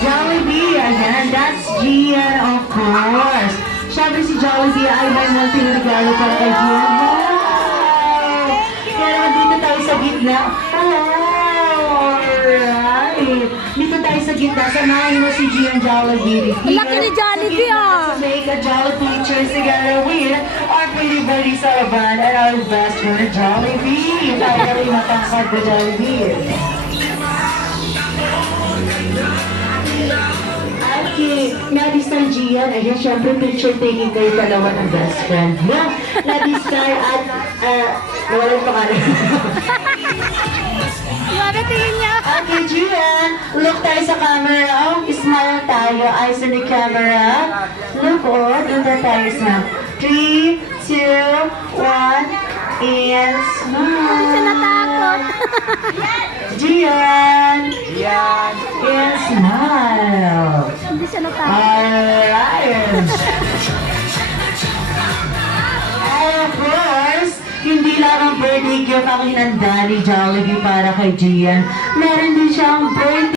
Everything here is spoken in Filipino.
Jollibee, ayan, that's Gian, of course. Siyempre si Jollibee ay may munting regalo para kay Gian. Wow! Kaya naman dito tayo sa gitna. Oh, alright. Dito tayo sa gitna. Samahan mo si Gian Jollibee. Ang laki ni Jollibee, ah! To make a Jolly pictures together with our pretty buddy Salaban and our best friend Jollibee. Tayo rin matangkad na Jollibee. Okay, Nadistar Gian, ayan, syempre picture taking kayo dalawa ng best friend. Yeah, Nadistar at, nawalan pa ka rin. Grabe tingin niya. Okay, Gian, look tayo sa camera. Oh, smile tayo. Eyes on the camera. Look, oh, dito tayo smile. 3, 2, 1, and smile. Siya natakot. Gian! Gian! And smile. Hindi siya natakot. Alright! And of course, hindi lang ang birthday gift ang hinanda ni Jollibee para kay Gian. Meron din siyang birthday